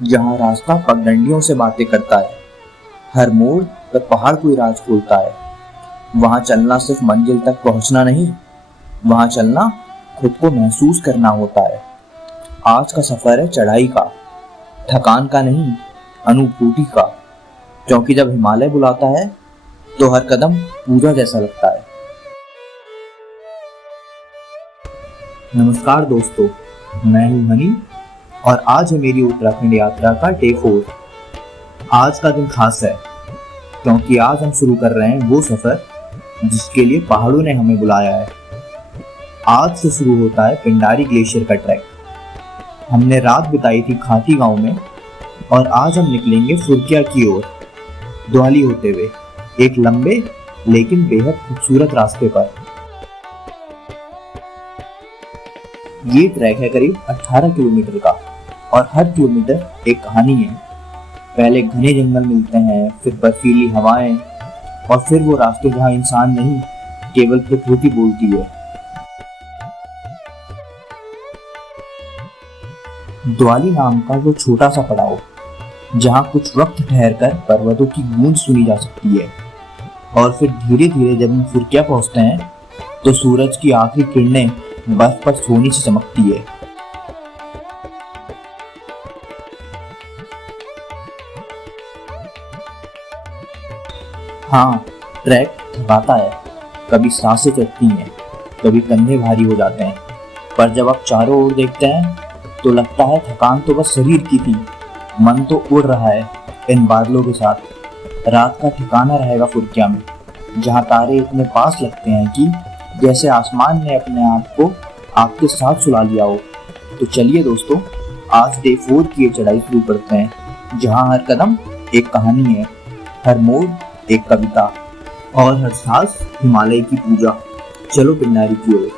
जहाँ रास्ता पगडंडियों से बातें करता है, हर मोड़ पर पहाड़ कोई राज खोलता है। वहाँ चलना सिर्फ मंजिल तक पहुँचना नहीं, वहाँ चलना खुद को महसूस करना होता है। आज का सफर है चढ़ाई का, थकान का नहीं, अनुभूति का। क्योंकि जब हिमालय बुलाता है तो हर कदम पूजा जैसा लगता है। नमस्कार दोस्तों, मैं हूं हनी और आज है मेरी उत्तराखंड यात्रा का डे 4। आज का दिन खास है क्योंकि आज हम शुरू कर रहे हैं वो सफर जिसके लिए पहाड़ों ने हमें बुलाया है। आज से शुरू होता है पिंडारी ग्लेशियर का ट्रैक। हमने रात बिताई थी खाती गांव में और आज हम निकलेंगे फुरकिया की ओर, द्वाली होते हुए एक लंबे लेकिन बेहद खूबसूरत रास्ते पर। ये ट्रैक है करीब 18 किलोमीटर का और हर किलोमीटर एक कहानी है। पहले घने जंगल मिलते हैं, फिर बर्फीली हवाएं और फिर वो रास्ते जहां इंसान नहीं केवल प्रकृति बोलती है। द्वाली नाम का वो छोटा सा पड़ाव जहां कुछ वक्त ठहरकर पर्वतों की गूंज सुनी जा सकती है और फिर धीरे धीरे जब हम फुरकिया पहुंचते हैं तो सूरज की आखिरी किरणें बर्फ पर सोने से चमकती है। हाँ, ट्रैक थकाता है, कभी सांसें चढ़ती हैं, कभी कंधे भारी हो जाते हैं, पर जब आप चारों ओर देखते हैं तो लगता है थकान तो बस शरीर की थी, मन तो उड़ रहा है इन बादलों के साथ। रात का ठिकाना रहेगा फुरकिया में, जहाँ तारे इतने पास लगते हैं कि जैसे आसमान ने अपने आप को आपके साथ सुला लिया हो। तो चलिए दोस्तों, आज डे 4 की चढ़ाई शुरू करते हैं, जहाँ हर कदम एक कहानी है, हर मोड़ एक कविता और हर सांस हिमालय की पूजा। चलो पिंडारी की ओर।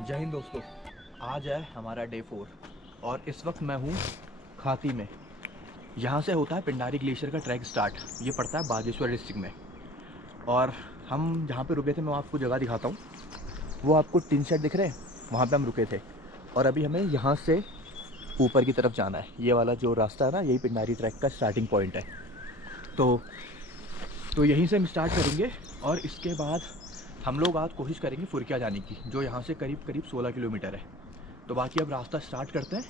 जय हिंद दोस्तों, आज है हमारा डे 4 और इस वक्त मैं हूँ खाती में। यहाँ से होता है पिंडारी ग्लेशियर का ट्रैक स्टार्ट। ये पड़ता है बागेश्वर डिस्ट्रिक्ट में और हम जहाँ पे रुके थे, मैं आपको जगह दिखाता हूँ। वो आपको टिन शेड दिख रहे हैं, वहाँ पे हम रुके थे और अभी हमें यहाँ से ऊपर की तरफ जाना है। ये वाला जो रास्ता है ना, यही पिंडारी ट्रैक का स्टार्टिंग पॉइंट है। तो यहीं से हम स्टार्ट करेंगे और इसके बाद हम लोग आज कोशिश करेंगे फुरकिया जाने की, जो यहाँ से करीब 16 किलोमीटर है। तो बाकी अब रास्ता स्टार्ट करते हैं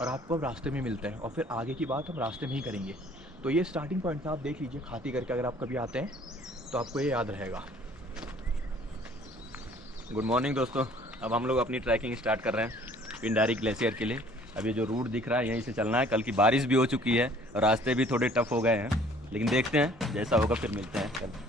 और आपको अब रास्ते में मिलते हैं और फिर आगे की बात हम रास्ते में ही करेंगे। तो ये स्टार्टिंग पॉइंट था, आप देख लीजिए खाती करके, अगर आप कभी आते हैं तो आपको ये याद रहेगा। गुड मॉर्निंग दोस्तों, अब हम लोग अपनी ट्रैकिंग स्टार्ट कर रहे हैं पिंडारी ग्लेशियर के लिए। अब ये जो रूट दिख रहा है यहीं से चलना है। कल की बारिश भी हो चुकी है और रास्ते भी थोड़े टफ हो गए हैं, लेकिन देखते हैं जैसा होगा फिर मिलते हैं कल।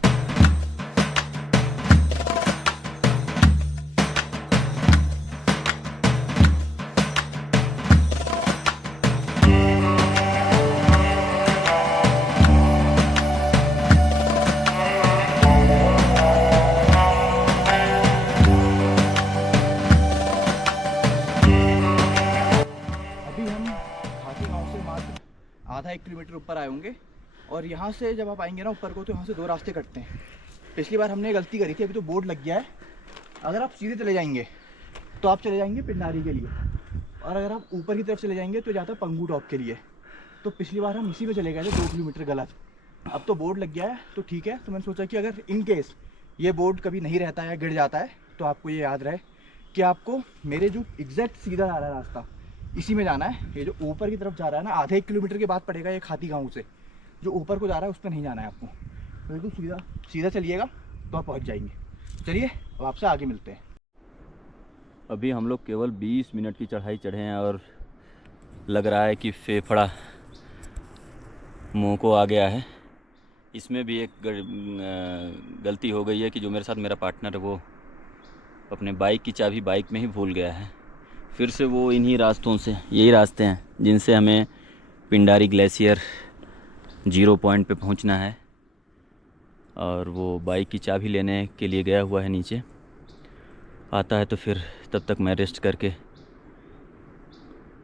आधा 1 किलोमीटर ऊपर आए होंगे और यहाँ से जब आप आएंगे ना ऊपर को, तो यहाँ से 2 रास्ते कटते हैं। पिछली बार हमने गलती करी थी, अभी तो बोर्ड लग गया है। अगर आप सीधे चले जाएंगे तो आप चले जाएंगे पिंडारी के लिए, और अगर आप ऊपर की तरफ चले जाएंगे तो जाता है पंगू टॉप के लिए। तो पिछली बार हम इसी में चले गए थे 2 किलोमीटर गलत। अब तो बोर्ड लग गया है तो ठीक है। तो मैंने सोचा कि अगर इन केस ये बोर्ड कभी नहीं रहता है या गिर जाता है तो आपको ये याद रहे कि आपको मेरे जो एग्जैक्ट सीधा जा रहा है रास्ता, इसी में जाना है। ये जो ऊपर की तरफ जा रहा है ना, आधे 1 किलोमीटर के बाद पड़ेगा ये खाती गांव से। जो ऊपर को जा रहा है उस पर नहीं जाना है आपको, बिल्कुल सीधा सीधा चलिएगा तो आप पहुंच जाएंगे। चलिए अब आपसे आगे मिलते हैं। अभी हम लोग केवल 20 मिनट की चढ़ाई चढ़े हैं और लग रहा है कि फेफड़ा मुंह को आ गया है। इसमें भी एक गलती हो गई है कि जो मेरे साथ मेरा पार्टनर है वो अपने बाइक की चाबी बाइक में ही भूल गया है। फिर से वो इन्हीं रास्तों से, यही रास्ते हैं जिनसे हमें पिंडारी ग्लेशियर 0 पॉइंट पे पहुंचना है, और वो बाइक की चाबी लेने के लिए गया हुआ है नीचे। आता है तो फिर तब तक मैं रेस्ट करके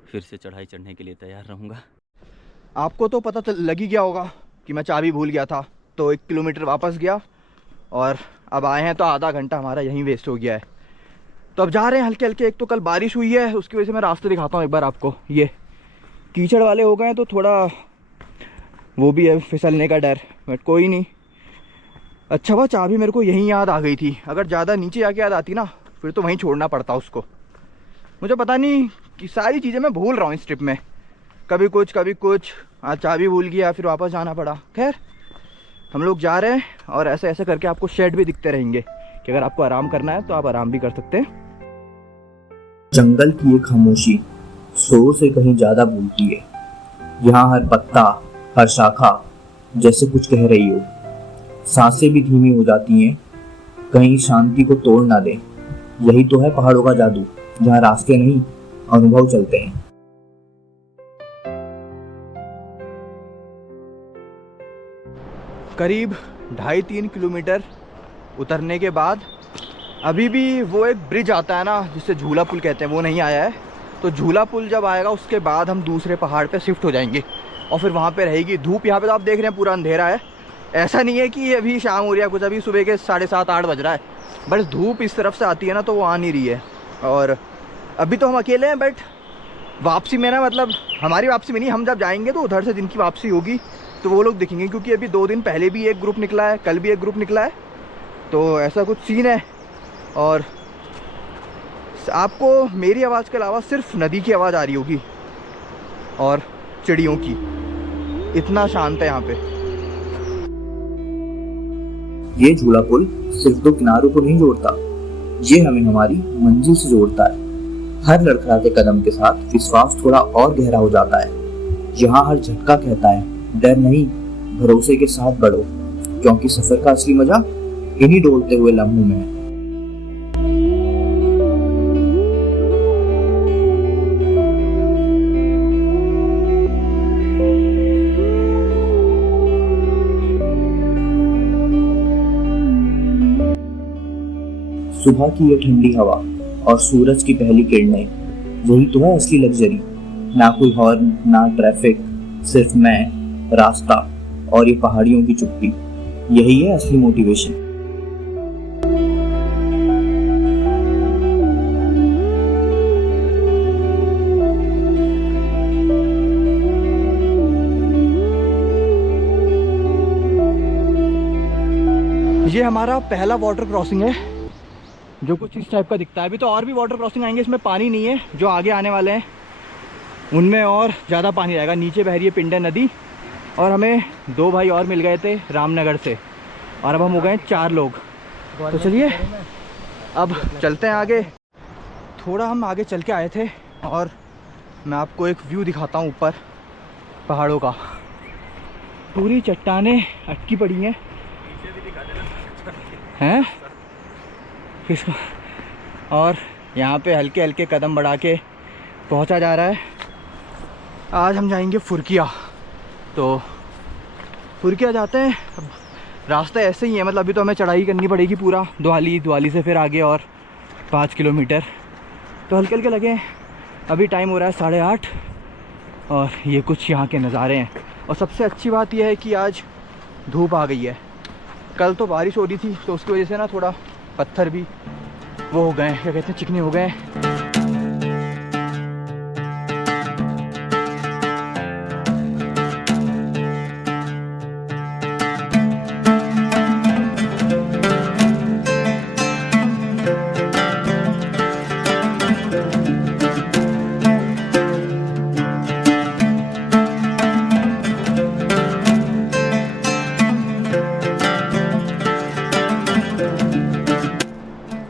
फिर से चढ़ाई चढ़ने के लिए तैयार रहूँगा। आपको तो पता लग ही गया होगा कि मैं चाबी भूल गया था, तो 1 किलोमीटर वापस गया और अब आए हैं तो आधा घंटा हमारा यहीं वेस्ट हो गया है। तो अब जा रहे हैं हल्के हल्के। एक तो कल बारिश हुई है, उसकी वजह से मैं रास्ते दिखाता हूँ एक बार आपको। ये कीचड़ वाले हो गए हैं तो थोड़ा वो भी है, फिसलने का डर, बट कोई नहीं। अच्छा हुआ चाबी मेरे को यहीं याद आ गई थी, अगर ज़्यादा नीचे आके याद आती ना फिर तो वहीं छोड़ना पड़ता उसको। मुझे पता नहीं कि सारी चीज़ें मैं भूल रहा हूँ इस ट्रिप में, कभी कुछ। आज चाबी भूल गया, फिर वापस जाना पड़ा। खैर हम लोग जा रहे हैं और ऐसे ऐसे करके आपको शेड भी दिखते रहेंगे कि अगर आपको आराम करना है तो आप आराम भी कर सकते हैं। जंगल की ये खामोशी शोर से कहीं ज्यादा बोलती है। यहाँ हर पत्ता, हर शाखा जैसे कुछ कह रही हो। सांसें भी धीमी हो जाती हैं, कहीं शांति को तोड़ ना दे। यही तो है पहाड़ों का जादू, जहाँ रास्ते नहीं अनुभव चलते हैं। करीब 2.5-3 किलोमीटर उतरने के बाद अभी भी वो एक ब्रिज आता है ना जिसे झूला पुल कहते हैं, वो नहीं आया है। तो झूला पुल जब आएगा उसके बाद हम दूसरे पहाड़ पे शिफ्ट हो जाएंगे और फिर वहाँ पे रहेगी धूप। यहाँ पे तो आप देख रहे हैं पूरा अंधेरा है, ऐसा नहीं है कि अभी शाम हो रही है कुछ, अभी सुबह के 7:30-8 बज रहा है, बस धूप इस तरफ से आती है ना तो वो आ नहीं रही है। और अभी तो हम अकेले हैं, बट वापसी में ना, मतलब हमारी वापसी में नहीं, हम जब जाएंगे तो उधर से जिनकी वापसी होगी तो वो लोग दिखेंगे, क्योंकि अभी 2 दिन पहले भी एक ग्रुप निकला है, कल भी एक ग्रुप निकला है, तो ऐसा कुछ सीन है। और आपको मेरी आवाज़ के अलावा सिर्फ नदी की आवाज़ आ रही होगी और चिड़ियों की, इतना शांत है यहाँ पे। ये झूला पुल सिर्फ 2 किनारों को नहीं जोड़ता, ये हमें हमारी मंजिल से जोड़ता है। हर लड़खड़ाते कदम के साथ विश्वास थोड़ा और गहरा हो जाता है। यहाँ हर झटका कहता है डर नहीं, भरोसे के साथ बढ़ो, क्योंकि सफर का असली मजा इन्हीं डोलते हुए लम्हों में है। सुबह की ये ठंडी हवा और सूरज की पहली किरणें, यही तो है असली लग्जरी। ना कोई हॉर्न, ना ट्रैफिक, सिर्फ मैं, रास्ता और ये पहाड़ियों की चुप्पी, यही है असली मोटिवेशन। ये हमारा पहला वाटर क्रॉसिंग है जो कुछ इस टाइप का दिखता है। अभी तो और भी वाटर क्रॉसिंग आएंगे, इसमें पानी नहीं है। जो आगे आने वाले हैं उनमें और ज़्यादा पानी रहेगा। नीचे बह रही है पिंडे नदी और हमें 2 भाई और मिल गए थे रामनगर से, और अब हम हो गए 4 लोग। तो चलिए अब चलते हैं आगे। थोड़ा हम आगे चल के आए थे और मैं आपको एक व्यू दिखाता हूँ ऊपर पहाड़ों का। पूरी चट्टानें अटकी पड़ी हैं किसको, और यहाँ पे हल्के हल्के कदम बढ़ा के पहुँचा जा रहा है। आज हम जाएंगे फुरकिया, तो फुरकिया जाते हैं। अब रास्ता ऐसे ही है, मतलब अभी तो हमें चढ़ाई करनी पड़ेगी पूरा द्वाली से फिर आगे और 5 किलोमीटर, तो हल्के हल्के लगे। अभी टाइम हो रहा है 8:30 और ये कुछ यहाँ के नज़ारे हैं। और सबसे अच्छी बात यह है कि आज धूप आ गई है। कल तो बारिश हो रही थी तो उसकी वजह से ना थोड़ा पत्थर भी वो हो गए, क्या कहते हैं, चिकने हो गए।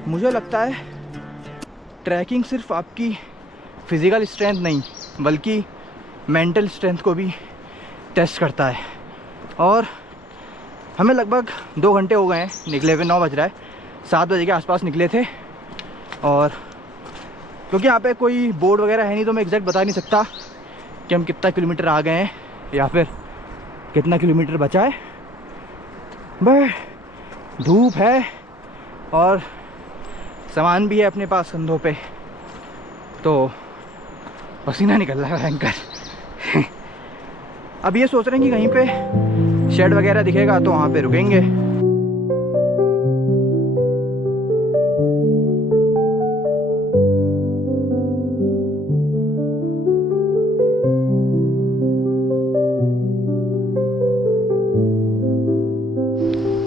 मुझे लगता है ट्रैकिंग सिर्फ आपकी फ़िज़िकल स्ट्रेंथ नहीं बल्कि मेंटल स्ट्रेंथ को भी टेस्ट करता है। और हमें लगभग 2 घंटे हो गए हैं निकले हुए, 9 बज रहा है, 7 बजे के आसपास निकले थे। और क्योंकि यहाँ पे कोई बोर्ड वगैरह है नहीं तो मैं एग्जैक्ट बता नहीं सकता कि हम कितना किलोमीटर आ गए हैं या फिर कितना किलोमीटर बचा है। बट धूप है और सामान भी है अपने पास कंधों पे, तो पसीना निकल रहा है भयंकर। अब ये सोच रहे हैं कि कहीं पे शेड वगैरह दिखेगा तो वहाँ पे रुकेंगे।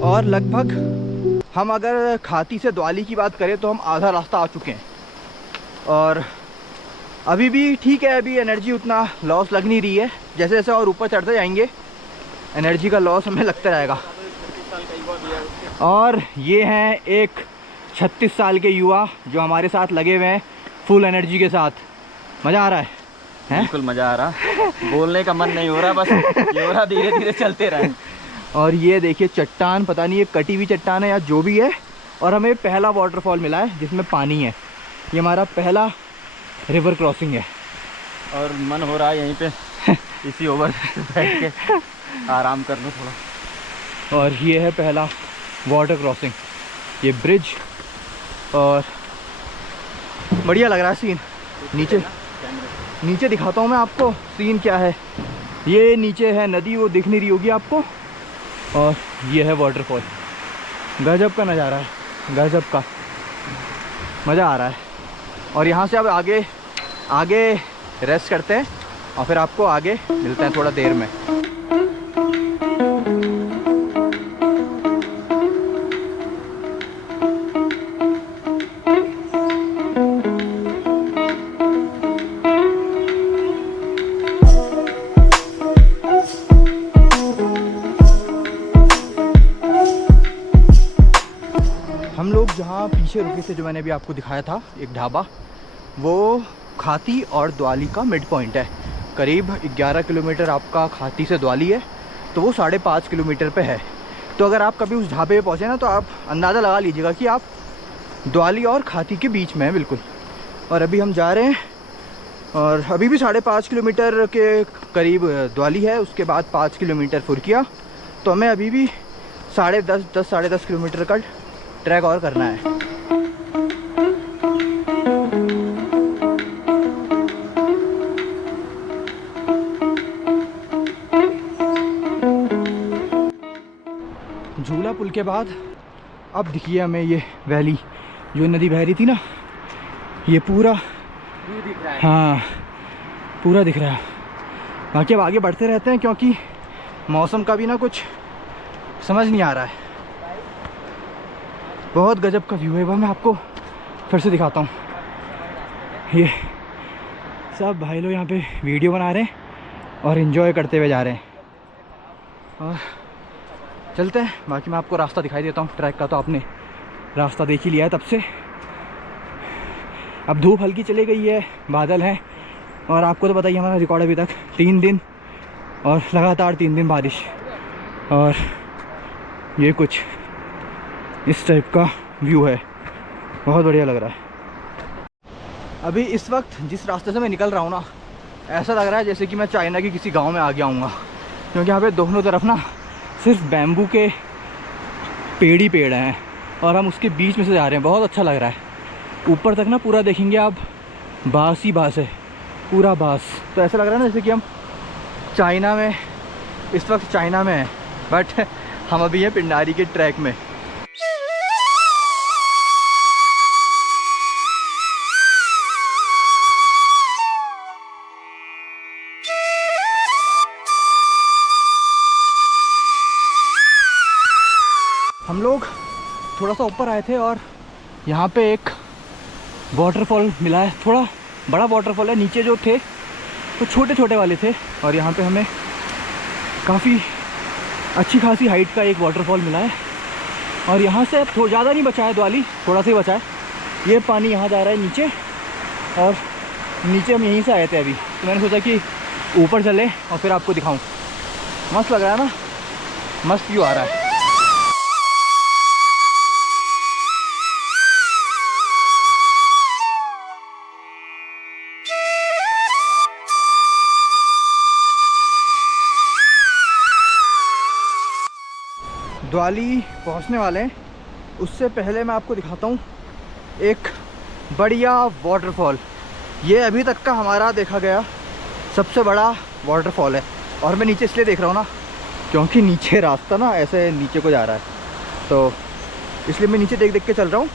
और लगभग हम अगर खाती से द्वाली की बात करें तो हम आधा रास्ता आ चुके हैं। और अभी भी ठीक है, अभी एनर्जी उतना लॉस लग नहीं रही है। जैसे जैसे और ऊपर चढ़ते जाएंगे एनर्जी का लॉस हमें लगता रहेगा। और ये हैं एक 36 साल के युवा जो हमारे साथ लगे हुए हैं फुल एनर्जी के साथ। मज़ा आ रहा है? बिल्कुल मज़ा आ रहा। बोलने का मन नहीं हो रहा, बस ये हो रहा धीरे धीरे चलते रहे। और ये देखिए चट्टान, पता नहीं ये कटी हुई चट्टान है या जो भी है। और हमें पहला वाटरफॉल मिला है जिसमें पानी है। ये हमारा पहला रिवर क्रॉसिंग है। और मन हो रहा है यहीं पे इसी ओवर बैठ के आराम कर लो थोड़ा। और ये है पहला वाटर क्रॉसिंग, ये ब्रिज। और बढ़िया लग रहा है सीन। नीचे दिखाता हूँ मैं आपको सीन क्या है। ये नीचे है नदी, वो दिख नहीं रही होगी आपको। और ये है वाटरफॉल। गजब का नज़ारा है, गजब का मज़ा आ रहा है। और यहाँ से अब आगे रेस्ट करते हैं और फिर आपको आगे मिलते हैं थोड़ा देर में। हम लोग जहाँ पीछे रुके थे, जो मैंने अभी आपको दिखाया था एक ढाबा, वो खाती और द्वाली का मिड पॉइंट है। करीब 11 किलोमीटर आपका खाती से द्वाली है, तो वो 5.5 किलोमीटर पे है। तो अगर आप कभी उस ढाबे पे पहुँचे ना, तो आप अंदाज़ा लगा लीजिएगा कि आप द्वाली और खाती के बीच में हैं बिल्कुल। और अभी हम जा रहे हैं, और अभी भी 5.5 किलोमीटर के करीब द्वाली है, उसके बाद 5 किलोमीटर फुरकिया। तो हमें अभी भी 10.5 किलोमीटर का ट्रैक और करना है। झूला पुल के बाद अब दिखिए हमें ये वैली, जो नदी बह रही थी ना, ये पूरा दिख रहा है। हाँ पूरा दिख रहा है। बाकी अब आगे बढ़ते रहते हैं क्योंकि मौसम का भी ना कुछ समझ नहीं आ रहा है। बहुत गजब का व्यू है। वह मैं आपको फिर से दिखाता हूँ। ये सब भाई लोग यहाँ पे वीडियो बना रहे हैं और एंजॉय करते हुए जा रहे हैं। और चलते हैं, बाकी मैं आपको रास्ता दिखाई देता हूँ ट्रैक का। तो आपने रास्ता देख ही लिया है तब से। अब धूप हल्की चली गई है, बादल है। और आपको तो बताइए हमारा रिकॉर्ड अभी तक 3 दिन और लगातार 3 दिन बारिश। और ये कुछ इस टाइप का व्यू है, बहुत बढ़िया लग रहा है। अभी इस वक्त जिस रास्ते से मैं निकल रहा हूँ ना, ऐसा लग रहा है जैसे कि मैं चाइना के किसी गांव में आ गया हूँ। क्योंकि यहाँ पे दोनों तरफ ना सिर्फ बैम्बू के पेड़ ही पेड़ हैं और हम उसके बीच में से जा रहे हैं। बहुत अच्छा लग रहा है। ऊपर तक ना पूरा देखेंगे आप, बाँस ही बाँस है, पूरा बाँस। तो ऐसा लग रहा है ना जैसे कि हम चाइना में, इस वक्त चाइना में हैं, बट हम अभी हैं पिंडारी के ट्रैक में। हम लोग थोड़ा सा ऊपर आए थे और यहाँ पे एक वाटरफॉल मिला है। थोड़ा बड़ा वाटरफॉल है। नीचे जो थे वो छोटे छोटे वाले थे, और यहाँ पे हमें काफ़ी अच्छी खासी हाइट का एक वाटरफॉल मिला है। और यहाँ से थोड़ा ज़्यादा नहीं बचा है द्वाली, थोड़ा सा ही बचा है। ये पानी यहाँ जा रहा है नीचे, और नीचे हम यहीं से आए थे अभी। तो मैंने सोचा कि ऊपर चले और फिर आपको दिखाऊँ। मस्त लग रहा है ना, मस्त व्यू आ रहा है। द्वाली पहुंचने वाले हैं, उससे पहले मैं आपको दिखाता हूँ एक बढ़िया वाटरफॉल। ये अभी तक का हमारा देखा गया सबसे बड़ा वाटरफॉल है। और मैं नीचे इसलिए देख रहा हूँ ना, क्योंकि नीचे रास्ता ना ऐसे नीचे को जा रहा है, तो इसलिए मैं नीचे देख देख के चल रहा हूँ।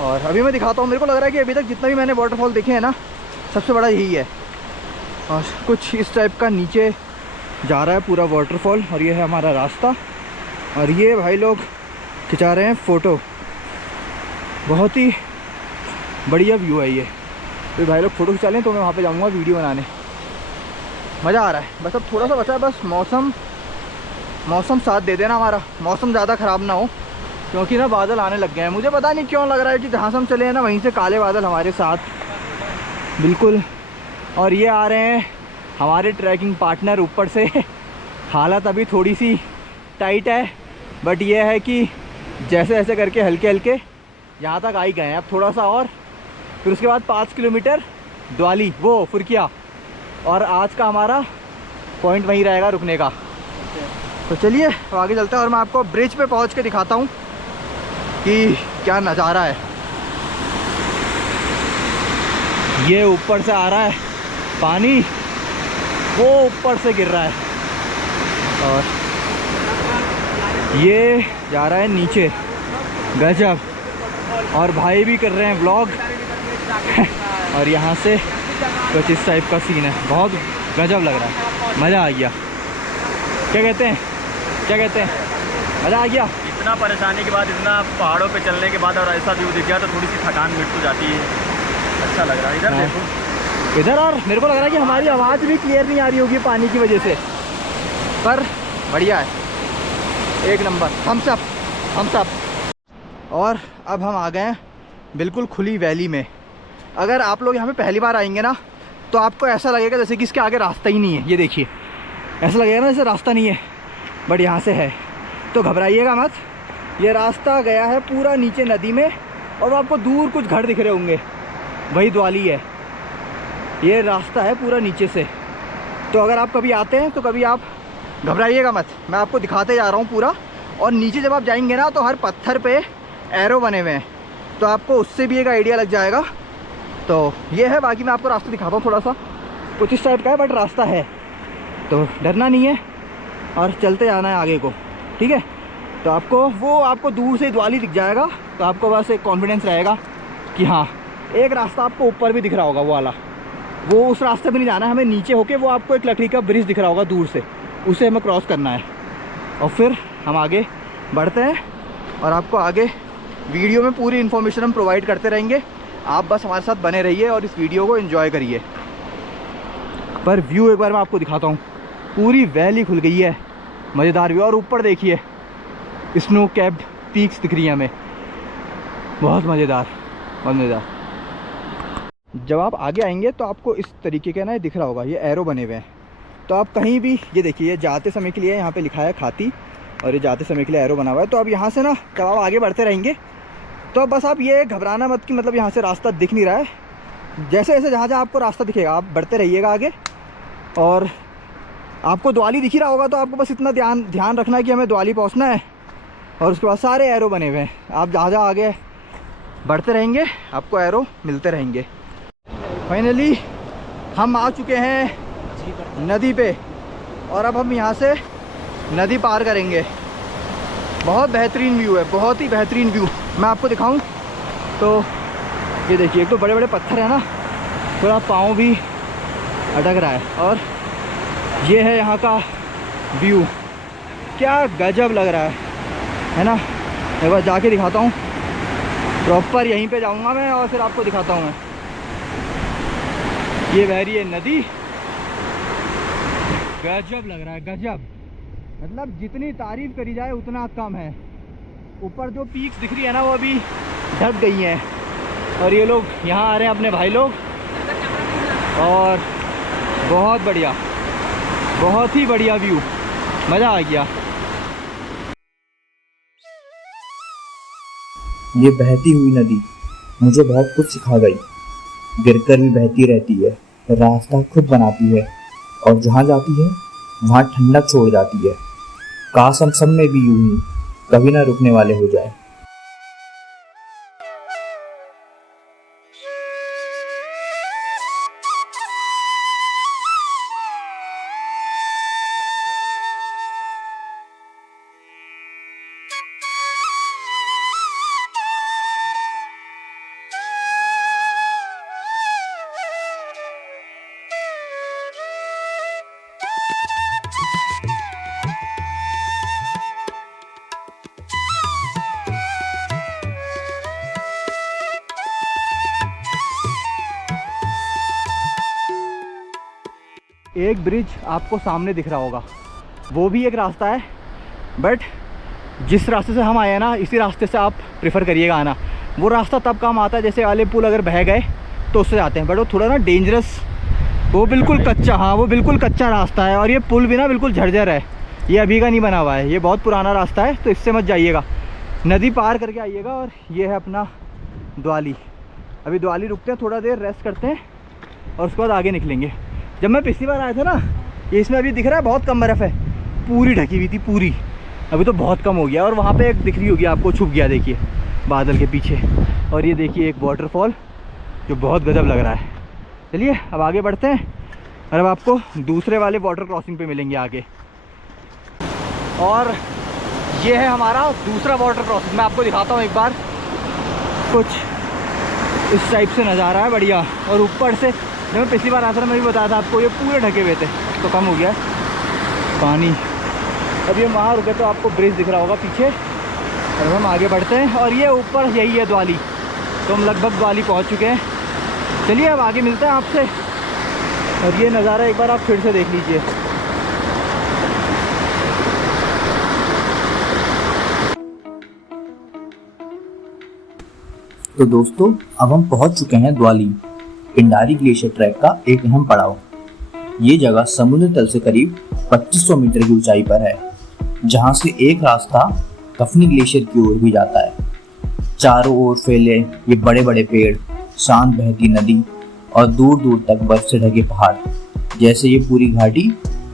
और अभी मैं दिखाता हूँ। मेरे को लग रहा है कि अभी तक जितना भी मैंने वाटरफॉल देखे हैं ना, सबसे बड़ा यही है। और कुछ इस टाइप का नीचे जा रहा है पूरा वाटरफॉल। और ये है हमारा रास्ता। और ये भाई लोग खिंचा रहे हैं फ़ोटो। बहुत ही बढ़िया व्यू है ये। तो भाई लोग फ़ोटो खिंचा लें तो मैं वहाँ पे जाऊँगा वीडियो बनाने। मज़ा आ रहा है। बस अब थोड़ा सा बचा है, बस मौसम साथ दे देना हमारा, मौसम ज़्यादा ख़राब ना हो, क्योंकि ना बादल आने लग गए हैं। मुझे पता नहीं क्यों लग रहा है कि जहाँ से हम चले हैं ना वहीं से काले बादल हमारे साथ बिल्कुल। और ये आ रहे हैं हमारे ट्रैकिंग पार्टनर ऊपर से। हालत अभी थोड़ी सी टाइट है, बट ये है कि जैसे ऐसे करके हल्के हल्के यहाँ तक आ ही गए हैं। अब थोड़ा सा और, फिर उसके बाद 5 किलोमीटर द्वाली वो फुरकिया, और आज का हमारा पॉइंट वहीं रहेगा रुकने का। तो चलिए अब आगे चलते हैं और मैं आपको ब्रिज पे पहुँच के दिखाता हूँ कि क्या नज़ारा है। ये ऊपर से आ रहा है पानी, वो ऊपर से गिर रहा है, और ये जा रहा है नीचे। गजब। और भाई भी कर रहे हैं व्लॉग। और यहाँ से कुछ इस टाइप का सीन है, बहुत गजब लग रहा है, मज़ा आ गया। क्या कहते हैं, क्या कहते हैं, मज़ा आ गया। इतना परेशानी के बाद, इतना पहाड़ों पे चलने के बाद और ऐसा व्यू दिख गया तो थोड़ी सी थकान मिट तो जाती है। अच्छा लग रहा है। इधर देखो, इधर। और मेरे को लग रहा है कि हमारी आवाज़ भी क्लियर नहीं आ रही होगी पानी की वजह से, पर बढ़िया है, एक नंबर। हम सब। और अब हम आ गए हैं बिल्कुल खुली वैली में। अगर आप लोग यहाँ पे पहली बार आएंगे ना तो आपको ऐसा लगेगा जैसे कि इसके आगे रास्ता ही नहीं है। ये देखिए, ऐसा लगेगा ना जैसे रास्ता नहीं है, बट यहाँ से है। तो घबराइएगा मत। ये रास्ता गया है पूरा नीचे नदी में, और आपको दूर कुछ घर दिख रहे होंगे, वही द्वाली है। ये रास्ता है पूरा नीचे से। तो अगर आप कभी आते हैं तो कभी आप घबराइएगा मत, मैं आपको दिखाते जा रहा हूँ पूरा। और नीचे जब आप जाएंगे ना तो हर पत्थर पे एरो बने हुए हैं, तो आपको उससे भी एक आइडिया लग जाएगा। तो ये है, बाकी मैं आपको रास्ता दिखाता हूँ। थोड़ा सा कुछ इस टाइप का है, बट रास्ता है, तो डरना नहीं है और चलते जाना है आगे को, ठीक है। तो आपको दूर से द्वाली दिख जाएगा, तो आपको बस एक कॉन्फिडेंस रहेगा कि हाँ, एक रास्ता आपको ऊपर भी दिख रहा होगा, वो वाला, वो उस रास्ते पे नहीं जाना है हमें। नीचे होके वो आपको एक लकड़ी का ब्रिज दिख रहा होगा दूर से, उसे हमें क्रॉस करना है, और फिर हम आगे बढ़ते हैं। और आपको आगे वीडियो में पूरी इन्फॉर्मेशन हम प्रोवाइड करते रहेंगे, आप बस हमारे साथ बने रहिए और इस वीडियो को एंजॉय करिए। पर व्यू एक बार मैं आपको दिखाता हूँ, पूरी वैली खुल गई है, मज़ेदार व्यू। और ऊपर देखिए स्नो कैप्ड पीक्स दिख रही हैं हमें, बहुत मज़ेदार, बहुत मज़ेदार। जब आप आगे आएंगे तो आपको इस तरीके का ना दिख रहा होगा, ये एरो बने हुए हैं। तो आप कहीं भी, ये देखिए, ये जाते समय के लिए यहाँ पे लिखा है खाती, और ये जाते समय के लिए एरो बना हुआ है। तो अब यहाँ से ना जब आप आगे बढ़ते रहेंगे तो बस आप ये घबराना मत कि मतलब यहाँ से रास्ता दिख नहीं रहा है। जैसे जैसे जहाँ जहाँ आपको रास्ता दिखेगा आप बढ़ते रहिएगा आगे, और आपको द्वाली दिख ही रहा होगा। तो आपको बस इतना ध्यान रखना है कि हमें द्वाली पहुँचना है, और उसके बाद सारे एरो बने हुए हैं। आप जहाँ जहाँ आगे बढ़ते रहेंगे आपको एरो मिलते रहेंगे। फाइनली हम आ चुके हैं नदी पे, और अब हम यहाँ से नदी पार करेंगे। बहुत बेहतरीन व्यू है, बहुत ही बेहतरीन व्यू। मैं आपको दिखाऊं तो ये देखिए, एक तो बड़े बड़े पत्थर है ना, थोड़ा पाँव भी अटक रहा है। और ये है यहाँ का व्यू, क्या गजब लग रहा है ना। एक बार जाके दिखाता हूँ, प्रॉपर यहीं पे जाऊँगा मैं और फिर आपको दिखाता हूँ मैं। ये बह रही है नदी, गजब लग रहा है, गजब। मतलब जितनी तारीफ करी जाए उतना कम है। ऊपर जो पीक्स दिख रही है ना वो अभी ढक गई हैं, और ये लोग यहाँ आ रहे हैं अपने भाई लोग। और बहुत बढ़िया, बहुत ही बढ़िया व्यू, मज़ा आ गया। ये बहती हुई नदी मुझे बहुत कुछ सिखा गई। गिरकर भी बहती रहती है, रास्ता खुद बनाती है, और जहाँ जाती है वहाँ ठंडक छोड़ जाती है। काश हम सब में भी यूं ही कभी ना रुकने वाले हो जाए। एक ब्रिज आपको सामने दिख रहा होगा, वो भी एक रास्ता है, बट जिस रास्ते से हम आए हैं ना, इसी रास्ते से आप प्रेफर करिएगा आना। वो रास्ता तब काम आता है जैसे वाले पुल अगर बह गए तो उससे जाते हैं, बट वो थोड़ा ना डेंजरस, वो बिल्कुल कच्चा, हाँ वो बिल्कुल कच्चा रास्ता है। और ये पुल भी ना बिल्कुल झरझर है, ये अभी का नहीं बना हुआ है, ये बहुत पुराना रास्ता है, तो इससे मत जाइएगा, नदी पार करके आइएगा। और ये है अपना द्वाली। अभी द्वाली रुकते हैं, थोड़ा देर रेस्ट करते हैं और उसके बाद आगे निकलेंगे। जब मैं पिछली बार आया था ना, ये इसमें अभी दिख रहा है बहुत कम बर्फ़ है, पूरी ढकी हुई थी पूरी, अभी तो बहुत कम हो गया। और वहाँ पे एक दिख रही होगी आपको, छुप गया देखिए बादल के पीछे। और ये देखिए एक वाटरफॉल जो बहुत गजब लग रहा है। चलिए अब आगे बढ़ते हैं और अब आपको दूसरे वाले वाटर क्रॉसिंग पे मिलेंगे आगे। और ये है हमारा दूसरा वाटर क्रॉसिंग, मैं आपको दिखाता हूँ एक बार। कुछ इस टाइप से नज़ारा है बढ़िया। और ऊपर से जब मैं पिछली बार आया था मैं भी बताया था आपको, ये पूरे ढके हुए थे, तो कम हो गया है पानी। अब ये वहाँ रुके तो आपको ब्रिज दिख रहा होगा पीछे। और हम आगे बढ़ते हैं और ये ऊपर यही है द्वाली, तो हम लगभग द्वाली पहुँच चुके हैं। चलिए अब आगे मिलते हैं आपसे। और ये नज़ारा एक बार आप फिर से देख लीजिए। तो दोस्तों अब हम पहुंच चुके हैं द्वाली, पिंडारी ग्लेशियर ट्रैक का एक अहम पड़ाव। ये जगह समुद्र तल से करीब 2500 मीटर की ऊंचाई पर है, जहां से एक रास्ता कफनी ग्लेशियर की ओर भी जाता है। चारों ओर फैले ये बड़े बड़े पेड़, शांत बहती नदी और दूर दूर तक बर्फ से ढके पहाड़, जैसे ये पूरी घाटी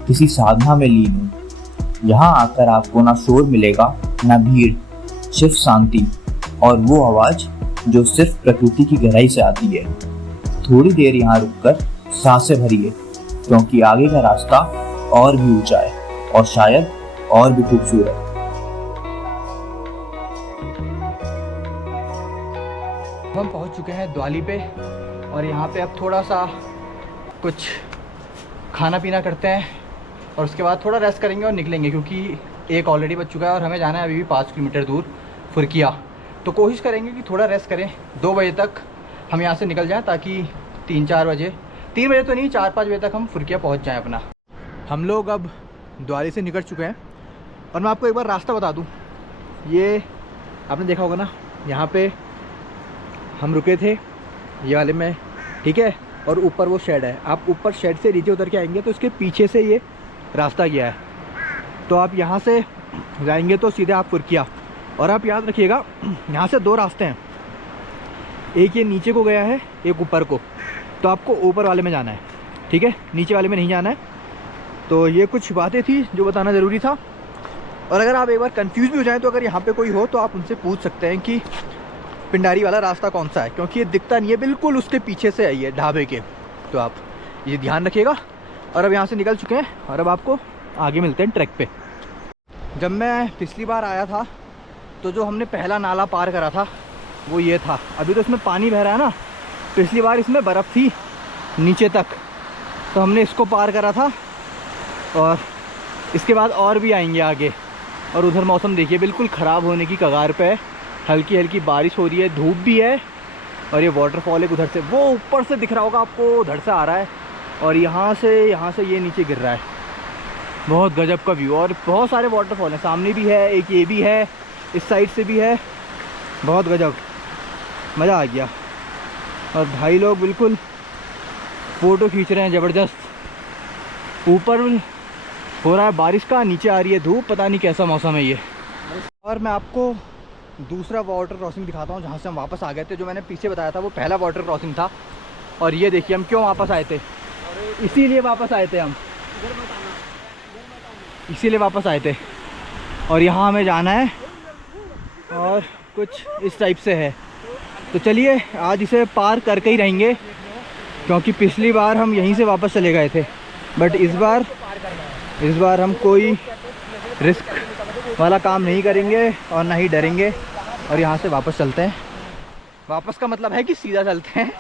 किसी साधना में लीन हो। यहाँ आकर आपको ना शोर मिलेगा ना भीड़, सिर्फ शांति और वो आवाज़ जो सिर्फ प्रकृति की गहराई से आती है। थोड़ी देर यहाँ रुककर सांसें भरिए, क्योंकि आगे का रास्ता और भी ऊंचा है और शायद और भी खूबसूरत। हम पहुंच चुके हैं द्वाली पे और यहाँ पे अब थोड़ा सा कुछ खाना पीना करते हैं और उसके बाद थोड़ा रेस्ट करेंगे और निकलेंगे, क्योंकि एक ऑलरेडी बज चुका है और हमें जाना है अभी भी 5 किलोमीटर दूर फुरकिया। तो कोशिश करेंगे कि थोड़ा रेस्ट करें, 2 बजे तक हम यहाँ से निकल जाएं, ताकि 3-4 बजे, 3 बजे तो नहीं 4-5 बजे तक हम फुरकिया पहुँच जाएं अपना। हम लोग अब द्वाली से निकल चुके हैं और मैं आपको एक बार रास्ता बता दूँ। ये आपने देखा होगा ना, यहाँ पे हम रुके थे ये वाले में, ठीक है, और ऊपर वो शेड है। आप ऊपर शेड से नीचे उतर के आएंगे तो इसके पीछे से ये रास्ता गया है, तो आप यहाँ से जाएंगे तो सीधे आप फुरकिया। और आप याद रखिएगा यहाँ से 2 रास्ते हैं, एक ये नीचे को गया है, एक ऊपर को, तो आपको ऊपर वाले में जाना है, ठीक है, नीचे वाले में नहीं जाना है। तो ये कुछ बातें थी जो बताना ज़रूरी था। और अगर आप एक बार कंफ्यूज भी हो जाएं तो अगर यहाँ पे कोई हो तो आप उनसे पूछ सकते हैं कि पिंडारी वाला रास्ता कौन सा है, क्योंकि ये दिखता नहीं है, बिल्कुल उसके पीछे से आई है ढाबे के, तो आप ये ध्यान रखिएगा। और अब यहाँ से निकल चुके हैं और अब आपको आगे मिलते हैं ट्रैक पे। जब मैं पिछली बार आया था तो जो हमने पहला नाला पार करा था वो ये था, अभी तो इसमें पानी बह रहा है ना, पिछली बार इसमें बर्फ़ थी नीचे तक, तो हमने इसको पार करा था। और इसके बाद और भी आएंगे आगे। और उधर मौसम देखिए बिल्कुल ख़राब होने की कगार पे है, हल्की हल्की बारिश हो रही है, धूप भी है। और ये वाटरफॉल है उधर से, वो ऊपर से दिख रहा होगा आपको, उधर से आ रहा है और यहाँ से ये नीचे गिर रहा है। बहुत गजब का व्यू। और बहुत सारे वाटरफॉल हैं, सामने भी है एक, ये भी है, इस साइड से भी है, बहुत गजब, मज़ा आ गया। और भाई लोग बिल्कुल फ़ोटो खींच रहे हैं ज़बरदस्त। ऊपर हो रहा है बारिश का, नीचे आ रही है धूप, पता नहीं कैसा मौसम है ये। और मैं आपको दूसरा वाटर क्रॉसिंग दिखाता हूँ जहाँ से हम वापस आ गए थे। जो मैंने पीछे बताया था वो पहला वाटर क्रॉसिंग था। और ये देखिए हम क्यों वापस आए थे, इसीलिए वापस आए थे हम, इसीलिए वापस आए थे। और यहाँ हमें जाना है और कुछ इस टाइप से है। तो चलिए आज इसे पार करके ही रहेंगे, क्योंकि पिछली बार हम यहीं से वापस चले गए थे, बट इस बार हम कोई रिस्क वाला काम नहीं करेंगे और ना ही डरेंगे। और यहाँ से वापस चलते हैं। वापस का मतलब है कि सीधा चलते हैं।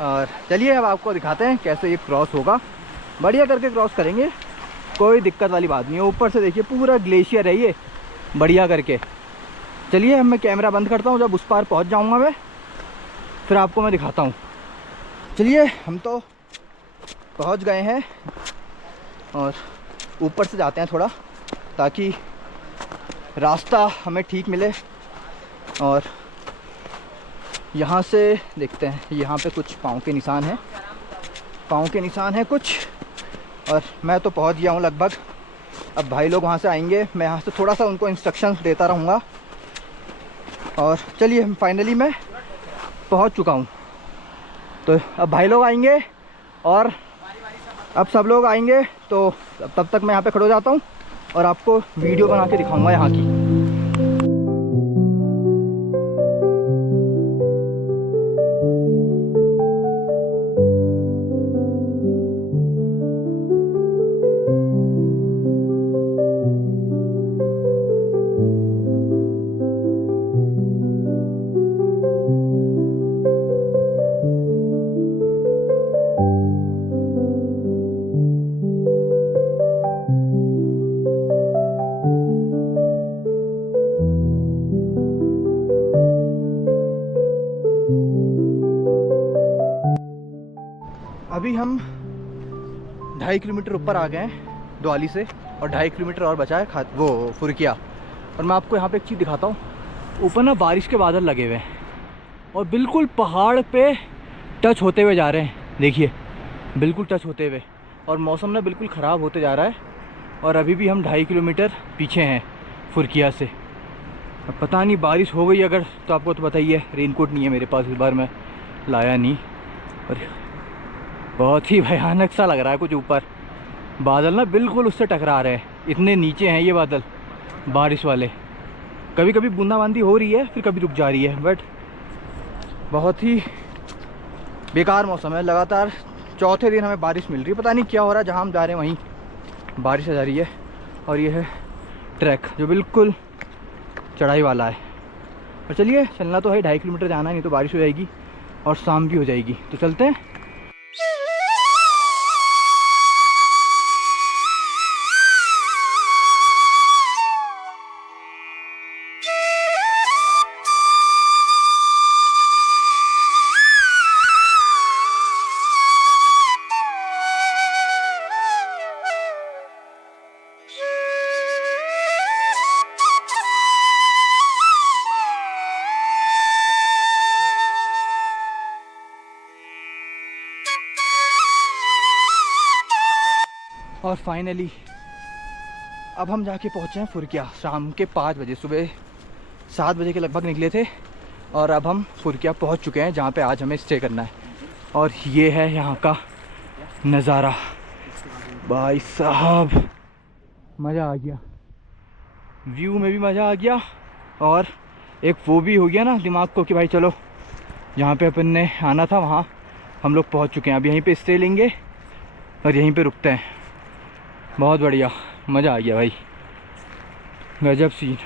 और चलिए अब आपको दिखाते हैं कैसे ये क्रॉस होगा। बढ़िया करके क्रॉस करेंगे, कोई दिक्कत वाली बात नहीं है। ऊपर से देखिए पूरा ग्लेशियर है ये, बढ़िया करके। चलिए अब मैं कैमरा बंद करता हूँ, जब उस पार पहुँच जाऊँगा मैं फिर आपको मैं दिखाता हूँ। चलिए हम तो पहुँच गए हैं और ऊपर से जाते हैं थोड़ा, ताकि रास्ता हमें ठीक मिले। और यहाँ से देखते हैं, यहाँ पे कुछ पाँव के निशान हैं, पाँव के निशान हैं कुछ, और मैं तो पहुँच गया हूँ लगभग। अब भाई लोग वहाँ से आएंगे, मैं यहाँ से थोड़ा सा उनको इंस्ट्रक्शंस देता रहूँगा। और चलिए फाइनली मैं पहुँच चुका हूँ। तो अब भाई लोग आएंगे और अब सब लोग आएंगे, तो तब तक मैं यहाँ पे खड़ा हो जाता हूँ और आपको वीडियो बना के दिखाऊँगा यहाँ की। अभी हम 2.5 किलोमीटर ऊपर आ गए हैं द्वाली से, और 2.5 किलोमीटर और बचा है वो फुरकिया। और मैं आपको यहाँ पे एक चीज़ दिखाता हूँ, ऊपर ना बारिश के बादल लगे हुए हैं और बिल्कुल पहाड़ पे टच होते हुए जा रहे हैं। देखिए बिल्कुल टच होते हुए, और मौसम ना बिल्कुल ख़राब होते जा रहा है। और अभी भी हम 2.5 किलोमीटर पीछे हैं फुरकिया से। अब पता नहीं बारिश हो गई अगर, तो आपको तो पता ही है, रेनकोट नहीं है मेरे पास, इस बार मैं लाया नहीं। और बहुत ही भयानक सा लग रहा है, कुछ ऊपर बादल ना बिल्कुल उससे टकरा रहे हैं, इतने नीचे हैं ये बादल बारिश वाले। कभी कभी बूंदाबांदी हो रही है, फिर कभी रुक जा रही है, बट बहुत ही बेकार मौसम है। लगातार चौथे दिन हमें बारिश मिल रही है, पता नहीं क्या हो रहा है, जहाँ हम जा रहे हैं वहीं बारिश आ जा रही है। और ये है ट्रैक जो बिल्कुल चढ़ाई वाला है। और चलिए चलना तो है, 2.5 किलोमीटर जाना है, नहीं तो बारिश हो जाएगी और शाम भी हो जाएगी। तो चलते हैं। और फाइनली अब हम जाके पहुँचे हैं फुरकिया, शाम के 5 बजे, सुबह 7 बजे के लगभग निकले थे, और अब हम फुरकिया पहुँच चुके हैं, जहाँ पे आज हमें स्टे करना है। और ये है यहाँ का नज़ारा। भाई साहब मज़ा आ गया, व्यू में भी मज़ा आ गया, और एक वो भी हो गया ना दिमाग को कि भाई चलो जहाँ पे अपन ने आना था वहाँ हम लोग पहुँच चुके हैं। अब यहीं पे स्टे लेंगे और यहीं पे रुकते हैं। बहुत बढ़िया, मज़ा आ गया भाई, गजब सीन।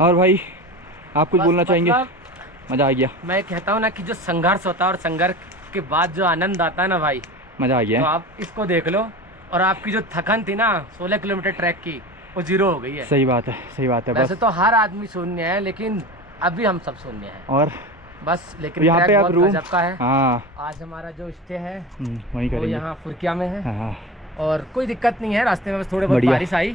और भाई आप कुछ बोलना चाहेंगे? मज़ा आ गया। मैं कहता हूँ ना कि जो संघर्ष होता है और संघर्ष के बाद जो आनंद आता है ना भाई, मज़ा आ गया। तो आप इसको देख लो, और आपकी जो थकन थी ना 16 किलोमीटर ट्रैक की, वो जीरो हो गई है। सही बात है, सही बात है। वैसे तो हर आदमी शून्य है, लेकिन अभी हम सब शून्य हैं। और बस लेकिन यहाँ पे आप रूम गजब का है। हाँ, आज हमारा जो स्टे है वहीं वो करेंगे। यहाँ फुरकिया में है। हाँ, और कोई दिक्कत नहीं है, रास्ते में बस थोड़े बहुत बारिश आई,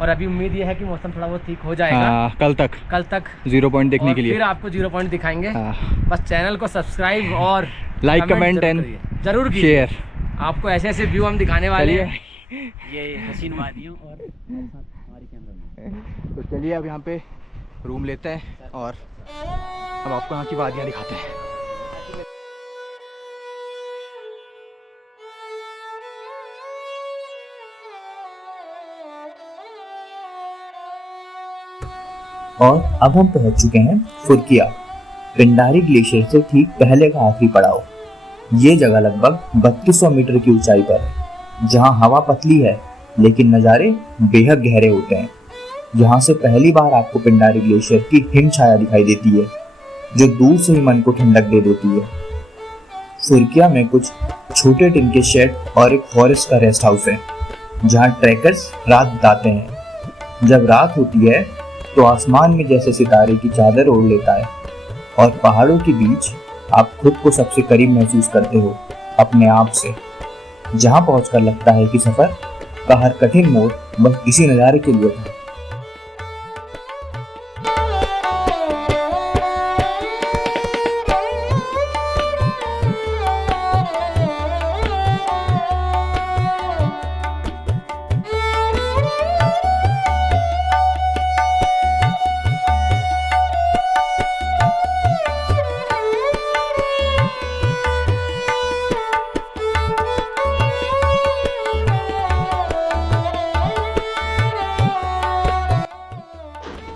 और अभी उम्मीद ये है कि मौसम थोड़ा बहुत ठीक हो जाएगा। हाँ, कल तक 0 पॉइंट देखने के लिए फिर आपको 0 पॉइंट दिखाएंगे। हाँ। बस चैनल को सब्सक्राइब और लाइक कमेंट एंड जरूर शेयर। आपको ऐसे ऐसे व्यू हम दिखाने वाले हैं। ये हसीन वादियों और हमारी कैमरा। तो चलिए अब यहाँ पे रूम लेते हैं और अब आपको यहाँ की वादियाँ दिखाते हैं। और अब हम पहुंच चुके हैं फुरकिया, पिंडारी ग्लेशियर से ठीक पहले का आखिरी पड़ाव। ये जगह लगभग 3200 मीटर की ऊंचाई पर है, जहां हवा पतली है लेकिन नज़ारे बेहद गहरे होते हैं। यहाँ से पहली बार आपको पिंडारी ग्लेशियर की हिम छाया दिखाई देती है, जो दूर से ही मन को ठंडक दे देती है। फुरकिया में कुछ छोटे टिन के शेड और एक फॉरेस्ट का रेस्ट हाउस है, जहाँ ट्रैकर्स रात बिताते हैं। जब रात होती है तो आसमान में जैसे सितारे की चादर ओढ़ लेता है, और पहाड़ों के बीच आप खुद को सबसे करीब महसूस करते हो। अपने आप से, जहां पहुंचकर लगता है कि सफर का हर कठिन मोड़ बस इसी नज़ारे के लिए था।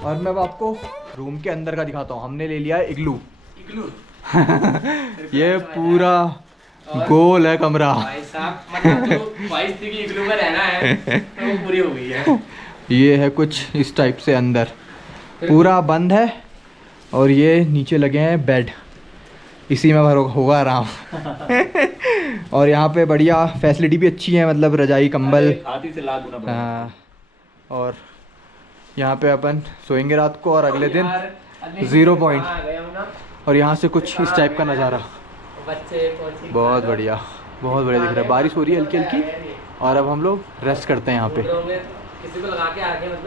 और मैं अब आपको रूम के अंदर का दिखाता हूँ। हमने ले लिया है इग्लू। ये पूरा गोल है कमरा। भाई साहब मतलब जो ख्वाहिश थी कि इग्लू में रहना है तो वो पूरी हो गई है। ये है कुछ इस टाइप से, अंदर पूरा बंद है और ये नीचे लगे हैं बेड, इसी में होगा आराम। और यहाँ पे बढ़िया फैसिलिटी भी अच्छी है, मतलब रजाई कंबल। हाथी से लाख गुना बड़ा। हाँ, और यहाँ पे अपन सोएंगे रात को और अगले दिन 0 पॉइंट। और यहाँ से कुछ इस टाइप का नज़ारा, बहुत बढ़िया दिख रहा है। बारिश हो रही है हल्की हल्की और अब हम लोग रेस्ट करते हैं यहाँ पे। किसी को लगा के आगे मतलब